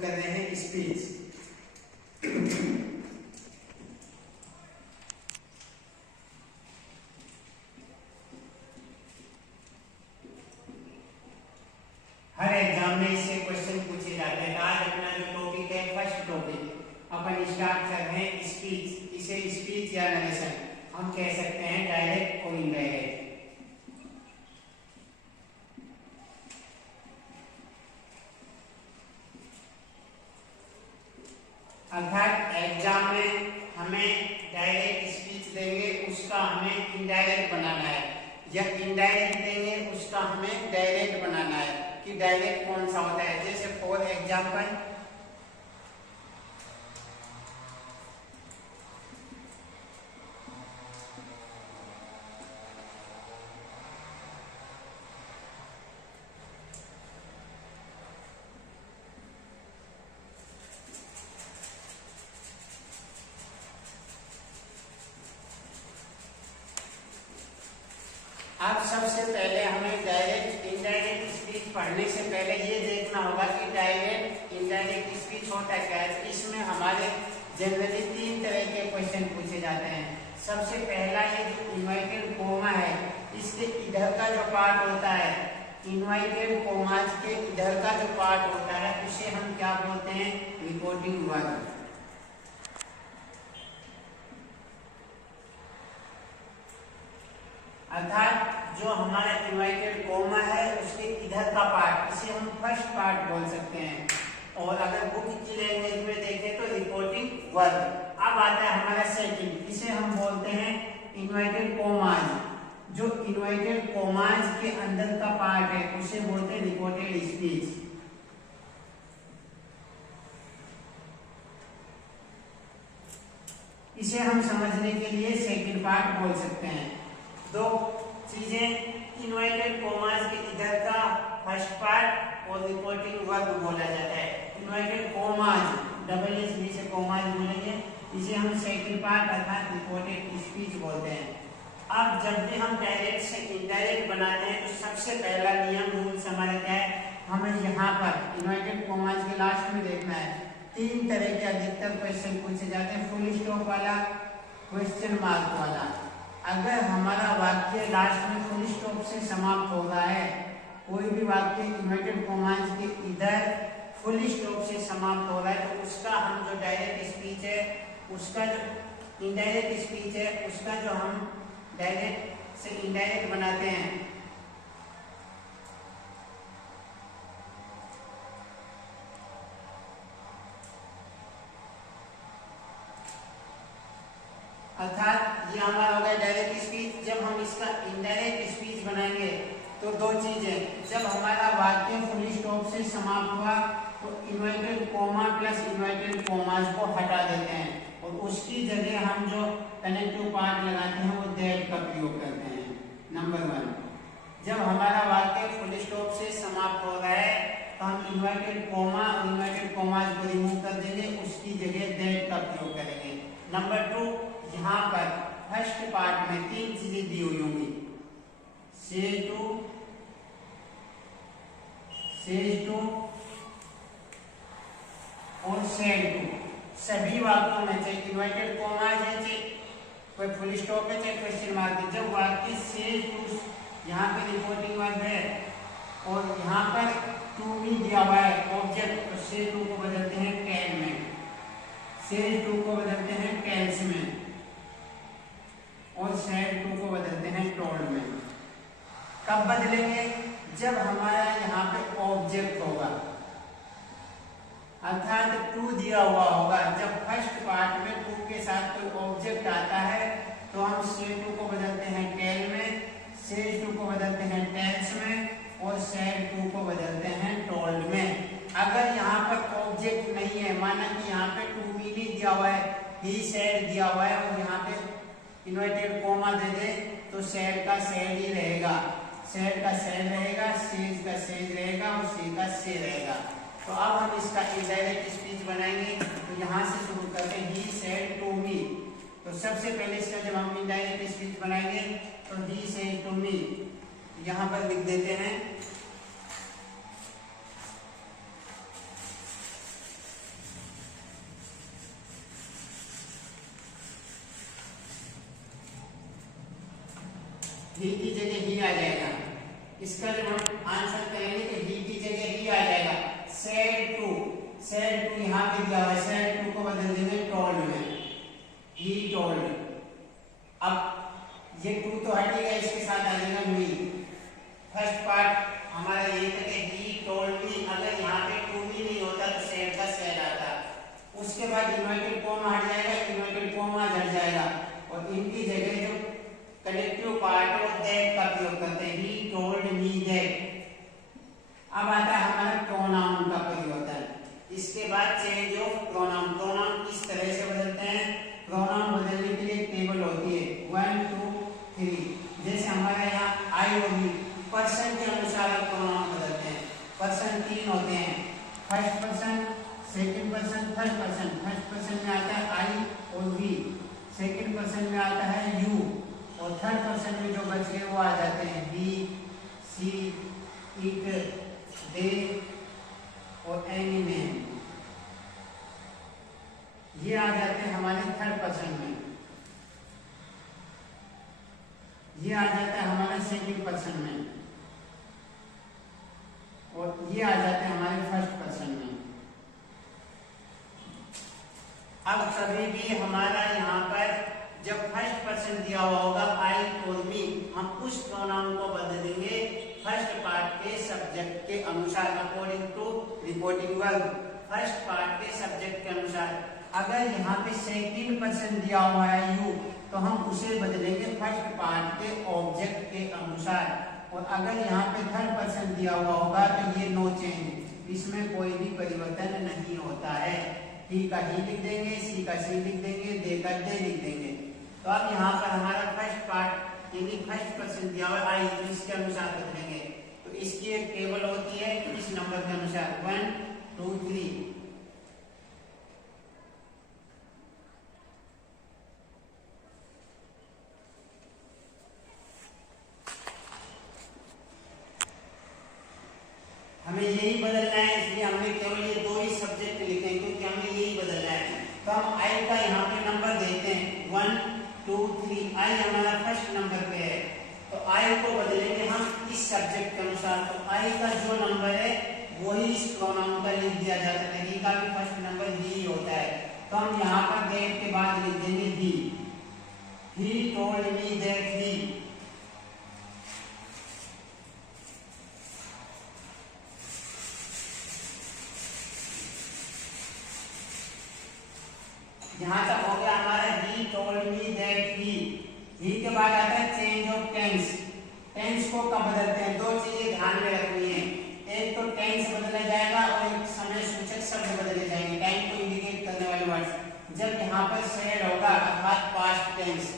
कर रहे हैं स्पीच। हर एग्जाम में इससे क्वेश्चन पूछे जाते हैं। आज अपना जो टॉपिक है, फर्स्ट टॉपिक अपन स्टार्ट कर रहे हैं स्पीच। इसे स्पीच या नरेशन हम कह सकते हैं, डायरेक्ट और इनडायरेक्ट। अर्थात एग्जाम में हमें डायरेक्ट स्पीच देंगे, उसका हमें इनडायरेक्ट बनाना है, या इनडायरेक्ट देंगे उसका हमें डायरेक्ट बनाना है कि डायरेक्ट कौन सा होता है। जैसे फॉर एग्जाम्पल अब सबसे पहले हमें डायरेक्ट इनडायरेक्ट स्पीच पढ़ने से पहले ये देखना होगा कि डायरेक्ट इनडायरेक्ट स्पीच होता क्या है। इसमें हमारे जनरली 3 तरह के क्वेश्चन पूछे जाते हैं। सबसे पहला ये जो इनवर्टेड कोमा है, इसके इधर का जो पार्ट होता है, इनवर्टेड कोमाज के इधर का जो पार्ट होता है, उसे हम क्या बोलते हैं, रिपोर्टिंग वर्ब। अर्थात जो हमारा इनवर्टेड कोमा है उसके इधर का पार्ट, इसे हम फर्स्ट पार्ट बोल सकते हैं। और अगर बुक की लैंग्वेज में देखें तो रिपोर्टिंग वर्ब। अब आता है हमारा सेकंड, इसे हम बोलते हैं इनवर्टेड कोमाज। जो इनवर्टेड कोमाज के अंदर का पार्ट है उसे बोलते हैं रिपोर्टेड स्पीच। इसे हम समझने के लिए सेकंड पार्ट बोल सकते हैं। दो चीजें, इनवर्टेड कोमास के इधर का फर्स्ट पार्ट और रिपोर्टिंग वर्ब बोला जाता है। Inverted commas, double S B से कोमास बोलेंगे, इसे हम सेकंड पार्ट अर्थात रिपोर्टेड स्पीच बोलते हैं। अब जब भी हम डायरेक्ट से इनडायरेक्ट बनाते हैं तो सबसे पहला नियम रूल्स हमारा क्या है, हमें यहाँ पर इनवर्टेड कोमास के लास्ट में देखना है। 3 तरह के अधिकतर क्वेश्चन पूछे जाते हैं, फुल स्टॉप वाला, क्वेश्चन मार्क वाला। अगर हमारा वाक्य लास्ट में फुल स्टॉप से समाप्त हो रहा है, कोई भी वाक्य इनवर्टेड कोमास के इधर फुल स्टॉप से समाप्त हो रहा है, तो उसका हम जो डायरेक्ट स्पीच है, उसका जो इनडायरेक्ट स्पीच है, उसका जो हम डायरेक्ट से इनडायरेक्ट बनाते हैं, अर्थात ये हमारा हो गया डायरेक्ट स्पीच। जब हम इसका इनडायरेक्ट स्पीच बनाएंगे तो 2 चीजें, जब हमारा वाक्य फुल स्टॉप से समाप्त हुआ तो inverted coma plus inverted commas को हटा देते हैं और उसकी जगह हम जो कनेक्टिव पार्ट लगाते हैं वो दैट का प्रयोग करते हैं। नंबर 1, जब हमारा वाक्य फुल स्टॉप से समाप्त हो रहा है तो हम इनवर्टेड कोमा और इनवर्टेड कोमास को रिमूव कर देंगे, उसकी जगह दैट का प्रयोग करेंगे। नंबर 2, यहाँ पर फर्स्ट पार्ट में 3 चीजें दी हुई होंगी, सेज टू और सेड टू। सभी वाक्यों में चाहे इनवर्टेड कोमास है, चाहे कोई फुल स्टॉप है, चाहे क्वेश्चन मार्क है, जब वाक्य सेज टू, यहाँ पे रिपोर्टिंग वर्ब है और यहाँ पर टू भी दिया हुआ है ऑब्जेक्ट, तो सेज टू को बदलते हैं टेल में, सेज टू को बदलते हैं टेल्स में और सेड टू को बदलते हैं टोल्ड में। कब बदलेंगे, जब हमारा यहाँ पे ऑब्जेक्ट होगा, अर्थात टू दिया हुआ होगा। जब फर्स्ट पार्ट में टू के साथ कोई ऑब्जेक्ट आता है तो हम सेड टू को बदलते हैं टेल में, सेज टू को बदलते हैं टेल्स में और सेड टू को बदलते हैं टोल्ड में। अगर यहाँ पर ऑब्जेक्ट नहीं है, माना कि यहाँ पे टू भी नहीं दिया हुआ है, ही सेड दिया हुआ है और यहाँ पे इनवर्टेड कोमा दे दे, तो सेड का सेड ही रहेगा, सेड का सेड रहेगा, सेज का सेज रहेगा और सी का से रहेगा। तो अब हम इसका इनडायरेक्ट स्पीच बनाएंगे, तो यहाँ से शुरू करते हैं, ही सेड टू मी। तो सबसे पहले इसका जब हम इनडायरेक्ट स्पीच बनाएंगे तो ही सेड टू मी यहाँ पर लिख देते हैं, ही की जगह ही आ जाएगा। इसका जब हम आंसर करेंगे तो ही की जगह ही आ जाएगा। सेड टू यहाँ पे दिया हुआ है, सेड टू को बदल देंगे टोल्ड में, ही टोल्ड। अब ये टू तो हटेगा, इसके साथ आ जाएगा मी। फर्स्ट पार्ट हमारा ये था कि ही टोल्ड मी, अगर यहाँ पे टू भी नहीं होता तो सेड का सेड आता। उसके बाद इन्वर्टेड कॉमा हट जाएगा, इन्वर्टेड कॉमा हट जाएगा और इनकी जगह जो कनेक्टिव पार्ट है वो दैट का प्रयोग करते हैं, ही टोल्ड मी दैट। अब आता है हमारा प्रोनाउन का परिवर्तन। इसके बाद चेंज ऑफ प्रोनाउन। प्रोनाउन किस तरह से बदलते हैं? प्रोनाउन बदलने के लिए टेबल होती है 1 2 3। जैसे हमारे यहाँ आई होगी, पर्सन के अनुसार प्रोनाउन बदलते हैं। पर्सन 3 होते हैं, first person, second person, third person. First person में आता है आई और वी, सेकंड पर्सन में आता है यू और थर्ड पर्सन में जो बच गए वो आ जाते हैं ही, सी, इट, दे और एनी मैन। ये आ जाते हैं हमारे थर्ड पर्सन में। ये आ जाता है हमारे सेकंड पर्सन में और ये आ जाते हैं हमारे फर्स्ट पर्सन में। अब कभी भी हमारा यहाँ पर जब फर्स्ट पर्सन दिया हुआ होगा आई और मी, हम उस प्रोनाउन को बदल देंगे फर्स्ट पार्ट के सब्जेक्ट के अनुसार, according to reporting verb. First part के सब्जेक्ट के अनुसार। अगर यहाँ पे सेकंड पर्सन दिया हुआ है यू, तो हम उसे बदलेंगे फर्स्ट पार्ट के ऑब्जेक्ट के अनुसार। और अगर यहाँ पे थर्ड पर्सन दिया हुआ होगा तो ये नो चेंज, इसमें कोई भी परिवर्तन नहीं होता है। ही का ही लिख देंगे, सी का सी लिख देंगे, दे का दे लिख देंगे। तो अब यहाँ पर हमारा फर्स्ट पार्ट यानी फर्स्ट पर्सन दिया हुआ आई, तो इसके अनुसार बदलेंगे। तो इसकी एक टेबल होती है इस नंबर के अनुसार 1 2 3। हमें यही बदलना है, इसलिए हमने केवल ये दो ही सब्जेक्ट लिखे हैं क्योंकि हमें यही बदलना है। तो हम आई का यहाँ पे नंबर देते हैं 1 2 3। आई हमारा फर्स्ट नंबर पे है तो आई को बदलेंगे हम इस सब्जेक्ट के अनुसार। तो आई का जो नंबर है वही इस प्रोनाउन का लिख दिया जाता है। ही का भी फर्स्ट नंबर ही होता है, तो हम यहाँ पर दैट के बाद लिख देंगे ही। He told me that he. यहाँ तक हो गया हमारा he told me that he के बाद आता है चेंज ऑफ टेंस। टेंस को कब बदलते हैं? दो चीजें ध्यान में रखनी है, एक तो टेंस बदला जाएगा और एक समय सूचक शब्द बदले जाएंगे, टाइम को इंडिकेट करने वाले वर्ड्स। जब यहाँ पर सेड होगा अर्थात पास्ट टेंस,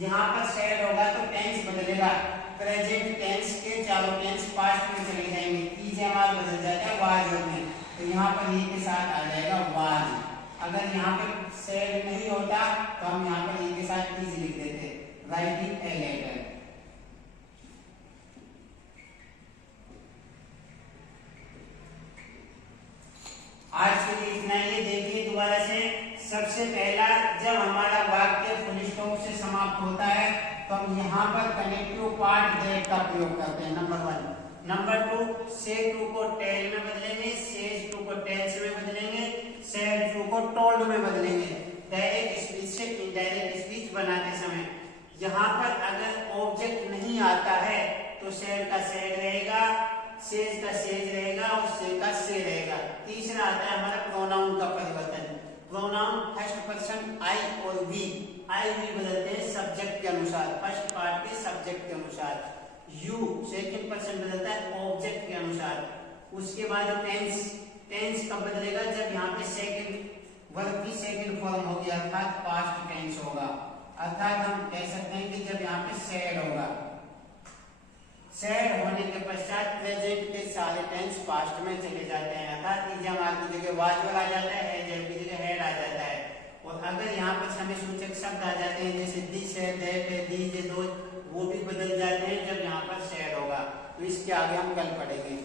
यहाँ पर सेड होगा तो टेंस बदलेगा। प्रेजेंट टेंस के चारों टेंस पास्ट में चले जाएंगे, ईज हमारा बदल जाता है वाज में, तो यहाँ पर ही के साथ आ जाएगा वाज। अगर यहाँ पे सेड नहीं होता तो हम यहाँ पर ही के साथ इज लिख देते, राइटिंग ए लेटर। आज के लिए इतना ही। देखिए दोबारा से, सबसे पहला जब हमारा वाक्य फुल स्टॉप से समाप्त होता है तो हम यहाँ पर कनेक्टिव पार्ट दैट का प्रयोग करते हैं, नंबर 1। नंबर 2, से टू को टेल में बदलेंगे, सेज टू को टेल्स में बदलेंगे, सेड टू को टोल्ड में बदलेंगे। डायरेक्ट स्पीच से इनडायरेक्ट स्पीच बनाते समय यहाँ पर अगर ऑब्जेक्ट नहीं आता है तो सेड का सेड रहेगा, सेज का सेज रहेगा और से का से रहेगा। तीसरा आता है हमारा प्रोनाउन का परिवर्तन। प्रोनाउन फर्स्ट पर्सन आई और वी, आई वी बदलते हैं सब्जेक्ट के अनुसार, फर्स्ट पार्ट के सब्जेक्ट के अनुसार। यू सेकंड पर्सन बदलता है ऑब्जेक्ट के अनुसार। उसके बाद टेंस, टेंस कब बदलेगा? जब यहाँ पे सेकंड वर्ब की सेकंड फॉर्म होगी अर्थात पास्ट टेंस होगा। अर्थात हम कह सकते हैं कि जब यहाँ पे सेड होगा, सेड होने के पश्चात प्रेजेंट के सारे टेंस पास्ट में चले जाते हैं, अर्थात इजामार की जगह वाजवर आ जाता है, हैजर की जगह हैड आ जाता है। और अगर यहाँ पर समय सूचक शब्द आ जाते हैं जैसे दिस है, दैट है, दीज है, दो, वो भी बदल जाते हैं जब यहाँ पर सेड होगा। तो इसके आगे हम कल पढ़ेंगे।